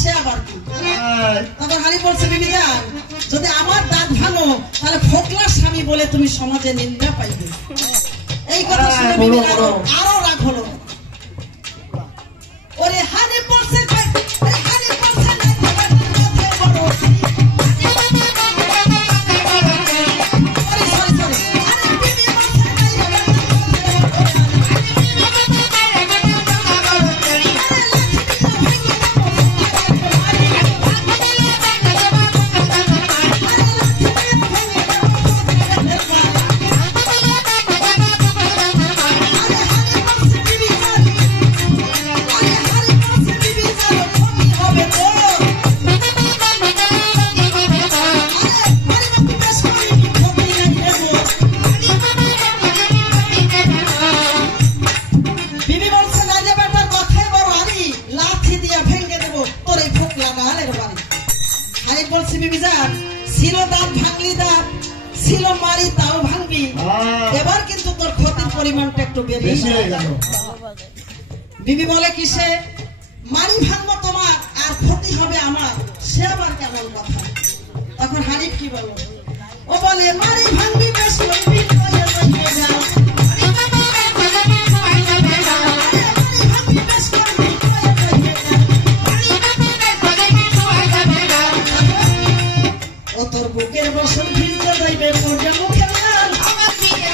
সে আবার কি? তখন হানি বলছে বিবি যান যদি আমার দাঁত ভাঙো তাহলে ফোকলার স্বামী বলে তুমি সমাজে নিন্দা পাইবে। এই কথা শুনে বিবি আরো রাগ হলো। ওরে হানি বলছে ছিল দাঁত ভাঙলি দাঁত ছিল মারি তাও ভাঙবি, এবার কিন্তু তোর ক্ষতির পরিমাণটা একটু বেশি হয়ে গেল। বিবি বলে কিসে মারি ভাঙবো তোমার আর ক্ষতি হবে আমার, সে আবার কেমন কথা? তখন হানিফ কি বলো? ও বলে মারি ভাঙবি বেশ করবি তোর বুকের বসন ভিজতে যাইবে পড়ে মুখে লাল আমার দিকে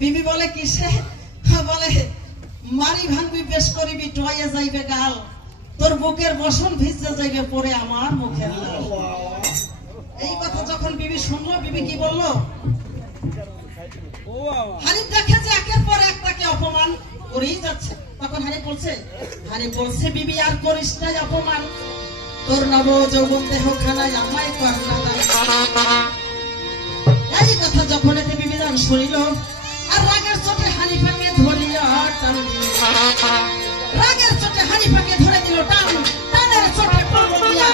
বিবি বলে কিসে? বলে মারি ভাঙবি বেশ করিবি টয়ে যাইবে গাল তোর বুকের বসন ভিজতে যাইবে পরে আমার মুখের লাল। এই কথা যখন বিবি শুনলো বিবি কি বললো? হানিফ দেখে যে একের পর এক তাকে অপমান করেই যাচ্ছে। তখন হানিফ বলছে বিবি আর করিস নাই অপমান, তোর নব যৌবন দেহ খানায় আমায় কর না। এই কথা যখন এতে বিবি জান শুনিল আর রাগের চোটে হানিফাকে ধরিয়া টান দিল, রাগের চোটে হানিফাকে ধরে দিল টান, টানের চোটে পড়ল দিয়া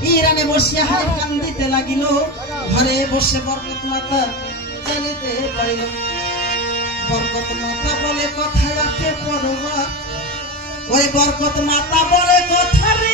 সেই ইরানে বসিয়া হাত কান্দিতে লাগিল। ঘরে বসে বরকত মাতা জানিতে পারিল, বরকত মাতা বলে কথা রাখে পরবা, ওই বরকত মাতা বলে কথা রে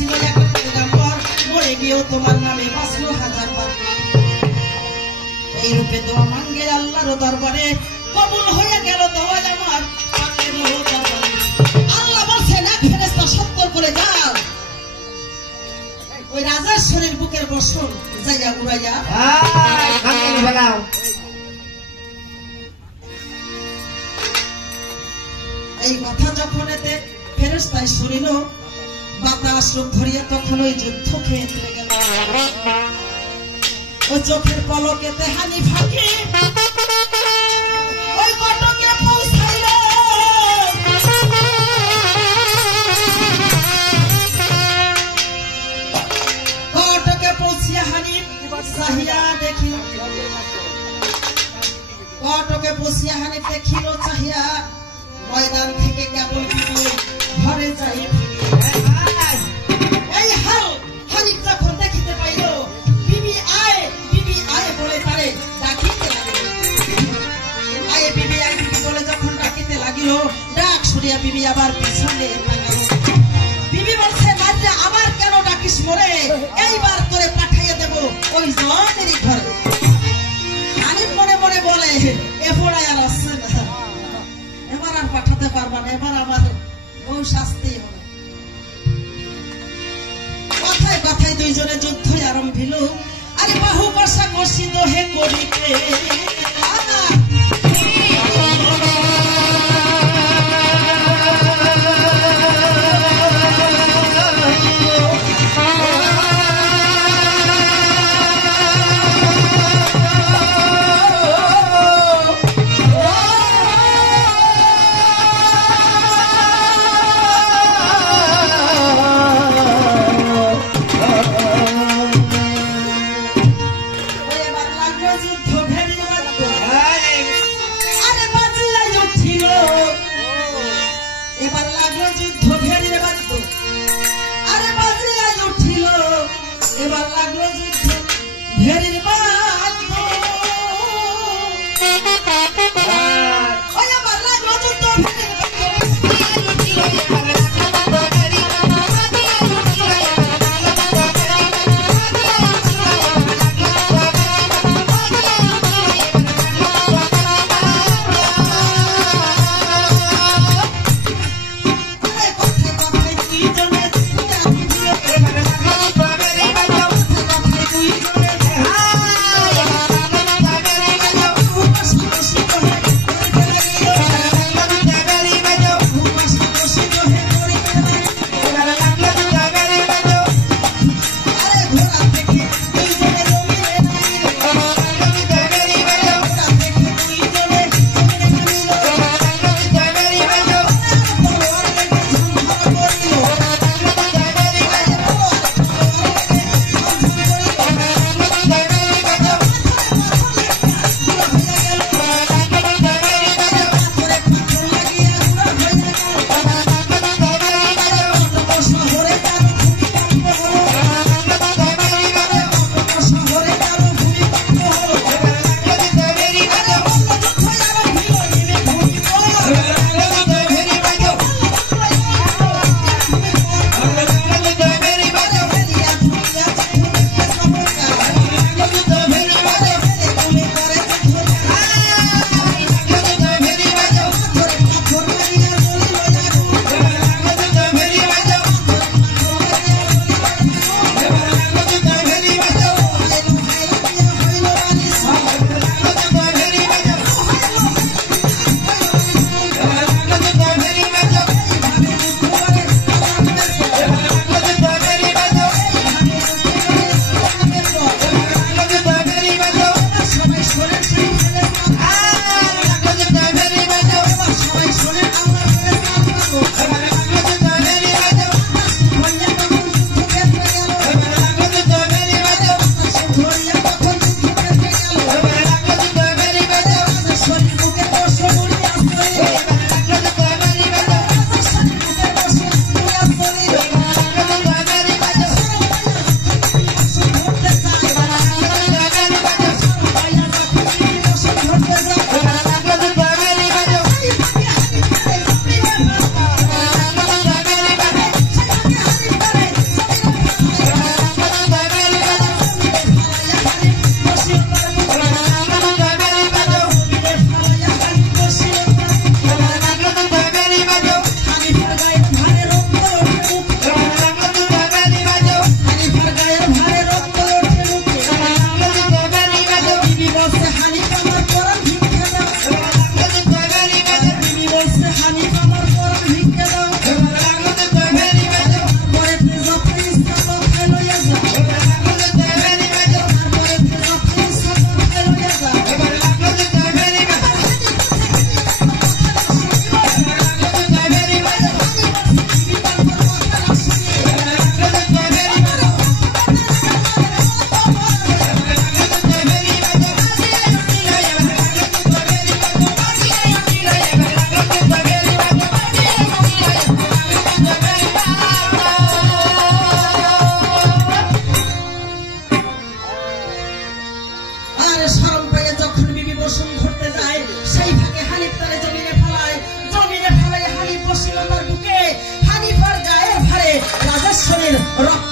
ছিল একটা পয়গাম্বর, মরে গিয়েও তোমার নামে বাঁচলো 1000 বার। এই রূপে দোয়া মাঙ্গে আল্লাহর দরবারে, কবুল হয়ে গেল দোয়া আমার পাকের দরবারে। আল্লাহ বলছেন এক ফেরেশতা 70 করে যাও ওই রাজেশ্বরীর বুকের বসন যাইয়া উড়াইয়া এই কথা যখন এতে ফেরেশতায় শুনিল, বাতাস রূপ ধরিয়া তখন ওই যুদ্ধক্ষেত্রে গেল। ওই চোখের পলকেতে হানি ফাঁকি ওই কটকে পৌঁছাইল। কটকে পৌঁছিয়া হানি চাহিয়া দেখি, কটকে পৌঁছিয়া হানি দেখিল চাহিয়া, ময়দান থেকে কেবল ঘরে যাই এই হাল হানিফ যখন দেখিতে পাইল, বিবি আয় বলে তারে ডাকিতে লাগিল। আয় বিবি বলে যখন ডাকিতে লাগিল, ডাক শুনিয়া বিবি আবার পিছনে তাকাইল। বিবি বলছে, মারিয়া আবার কেন ডাকিস মোরে, এইবার তোরে পাঠাইয়া দেব ওই জনেরই ঘরে। হানিফ মনে মনে বলে, এরপরে আর আসছে না, এবার আর পাঠাতে পারবা না, এবার আমার ওই শাস্তি হবে। কথায় কথায় দুইজনে যুদ্ধ আরম্ভিল। আরে বাহু বর্ষা কষিত হে করিতে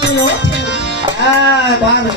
হয়ে ওঠে। ভালো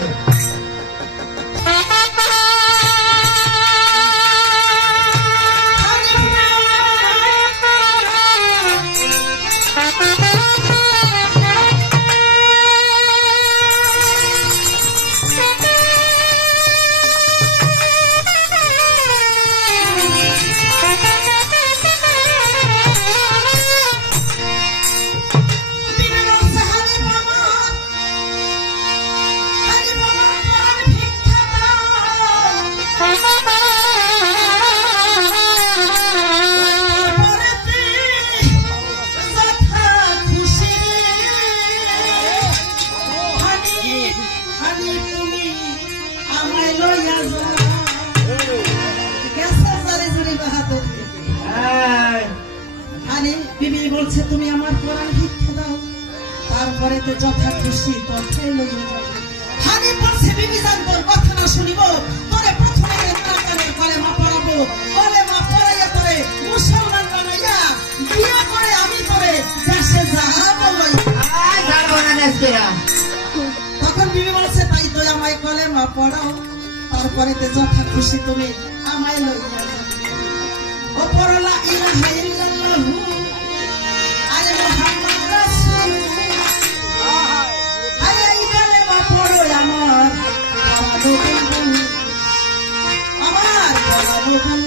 বিবি বলছে তুমি আমার পরাণ ভিক্ষা দাও, তারপরে তো যথা খুশি তথাই লইয়া যাবে। হানি বলছে বিবি জান তোর কথা না শুনিব, তোরে প্রথমে কলেমা পড়াবো, কলেমা পড়াইয়া তোরে মুসলমান বানাইয়া বিয়ে করে আমি তোরে দেশে যাবো লইয়া। তখন বিবি বলছে তাই তো আমায় কলেমা পড়াও, তারপরে তো যথা খুশি তুমি আমায় লইয়া যাবে। ও পড়লা ইলাহা ইল্লাল্লাহু আরে মুহাম্মদ রাসূল, আরে এই কলেমা পড়ো আমার বন্ধু, আমার বন্ধু